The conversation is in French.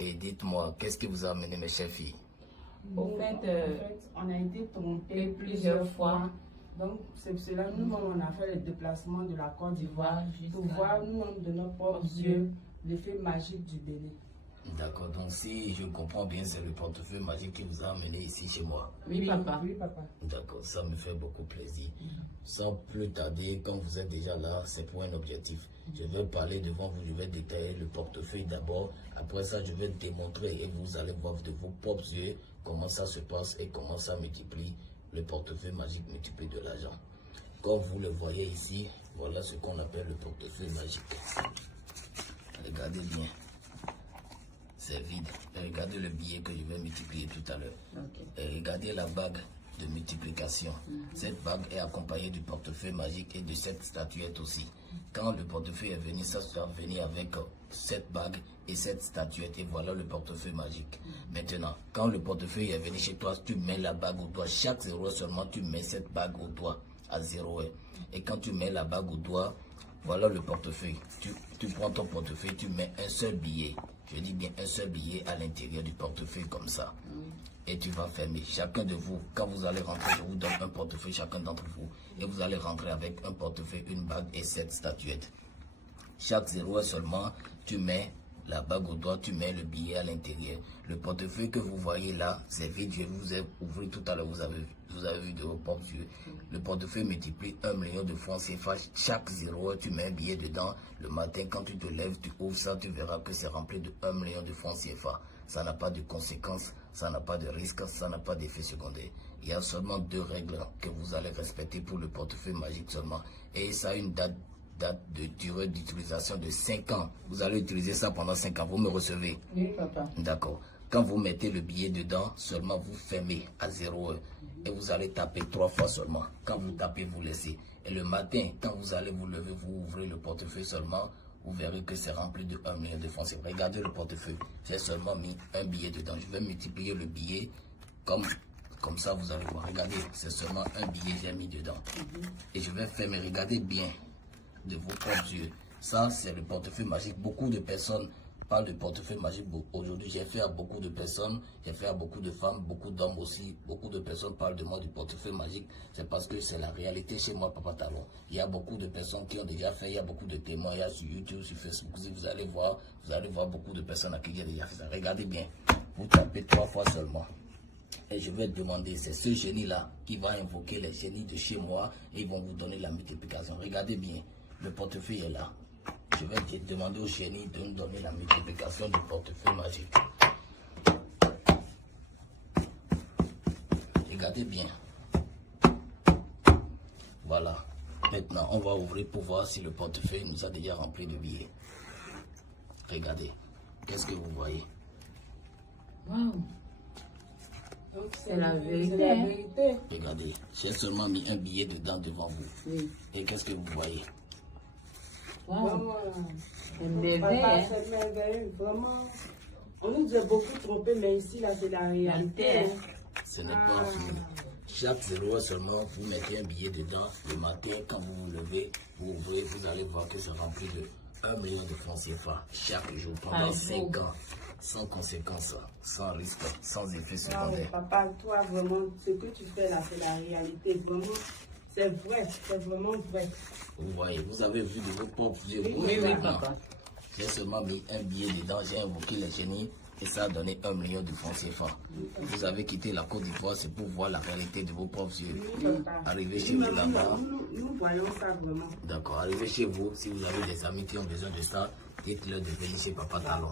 Et dites-moi, qu'est-ce qui vous a amené, mes chères filles? Au fait, on a été trompés plusieurs fois. Donc, c'est pour cela que nous, on a fait le déplacement de la Côte d'Ivoire pour voir nous-mêmes de nos propres yeux l'effet magique du Bénin. D'accord, donc si je comprends bien, c'est le portefeuille magique qui vous a amené ici chez moi. Oui, papa. Oui, papa. D'accord, ça me fait beaucoup plaisir. Sans plus tarder, quand vous êtes déjà là, c'est pour un objectif. Je vais parler devant vous, je vais détailler le portefeuille d'abord. Après ça, je vais démontrer et vous allez voir de vos propres yeux comment ça se passe et comment ça multiplie. Le portefeuille magique multiplie de l'argent. Comme vous le voyez ici, voilà ce qu'on appelle le portefeuille magique. Regardez bien. C'est vide. Et regardez le billet que je vais multiplier tout à l'heure. Okay. Et regardez la bague de multiplication. Cette bague est accompagnée du portefeuille magique et de cette statuette aussi. Quand le portefeuille est venu, ça sera venu avec cette bague et cette statuette. Et voilà le portefeuille magique. Maintenant, quand le portefeuille est venu chez toi, tu mets la bague au doigt. Chaque 0 seulement, tu mets cette bague au doigt à 0. Et quand tu mets la bague au doigt, voilà le portefeuille. Tu prends ton portefeuille, tu mets un seul billet. Je dis bien un seul billet à l'intérieur du portefeuille comme ça. Et tu vas fermer. Chacun de vous, quand vous allez rentrer, je vous donne un portefeuille, chacun d'entre vous. Et vous allez rentrer avec un portefeuille, une bague et cette statuette. Chaque 0 seulement, tu mets la bague au doigt, tu mets le billet à l'intérieur. Le portefeuille que vous voyez là, c'est vide. Je vous ai ouvert tout à l'heure, vous avez vu de vos propres yeux. Le portefeuille multiplie 1 million de francs CFA. Chaque 0, tu mets un billet dedans. Le matin, quand tu te lèves, tu ouvres ça, tu verras que c'est rempli de 1 million de francs CFA. Ça n'a pas de conséquences, ça n'a pas de risque, ça n'a pas d'effet secondaire. Il y a seulement 2 règles que vous allez respecter pour le portefeuille magique seulement. Et ça a une date de durée d'utilisation de 5 ans. Vous allez utiliser ça pendant 5 ans. Vous me recevez? Oui, papa. D'accord. Quand vous mettez le billet dedans, seulement vous fermez à 0 heure. Et vous allez taper 3 fois seulement. Quand vous tapez, vous laissez. Et le matin, quand vous allez vous lever, vous ouvrez le portefeuille seulement. Vous verrez que c'est rempli de 1 million de francs. Regardez le portefeuille. J'ai seulement mis un billet dedans. Je vais multiplier le billet comme ça, vous allez voir. Regardez, c'est seulement un billet j'ai mis dedans. Et je vais fermer. Regardez bien de vos propres yeux. Ça, c'est le portefeuille magique. Beaucoup de personnes parlent de portefeuille magique. Aujourd'hui, j'ai fait à beaucoup de personnes, j'ai fait à beaucoup de femmes, beaucoup d'hommes aussi. Beaucoup de personnes parlent de moi du portefeuille magique. C'est parce que c'est la réalité chez moi, Papa Talon. Il y a beaucoup de personnes qui ont déjà fait, il y a beaucoup de témoignages sur YouTube, sur Facebook. Vous allez voir beaucoup de personnes à qui j'ai déjà fait ça. Regardez bien. Vous tapez 3 fois seulement. Et je vais demander, c'est ce génie-là qui va invoquer les génies de chez moi et ils vont vous donner la multiplication. Regardez bien. Le portefeuille est là. Je vais demander au génie de nous donner la multiplication du portefeuille magique. Regardez bien. Voilà. Maintenant, on va ouvrir pour voir si le portefeuille nous a déjà rempli de billets. Regardez. Qu'est-ce que vous voyez? Waouh. C'est la vérité. C'est la vérité. Regardez. J'ai seulement mis un billet dedans devant vous. Oui. Et qu'est-ce que vous voyez? Waouh. C'est Papa, merveilleux. c'est merveilleux, vraiment. On nous a beaucoup trompés, mais ici, là, c'est la réalité. Ce n'est pas fini. Chaque 0 seulement, vous mettez un billet dedans. Le matin, quand vous vous levez, vous ouvrez, vous allez voir que c'est rempli de 1 million de francs CFA chaque jour pendant 5 ans. Sans conséquences, sans risque, sans effet secondaire. Papa, toi, vraiment, ce que tu fais là, c'est la réalité. Vraiment, c'est vrai, c'est vraiment vrai. Vous voyez, vous avez vu de vos propres yeux. Oui, papa. J'ai seulement mis un billet dedans, j'ai invoqué les génies et ça a donné 1 million de francs CFA. Vous avez quitté la Côte d'Ivoire, c'est pour voir la réalité de vos propres yeux. Arrivez chez vous là-bas. Nous voyons ça vraiment. D'accord, arrivez chez vous. Si vous avez des amis qui ont besoin de ça, dites-leur de venir chez Papa Talon.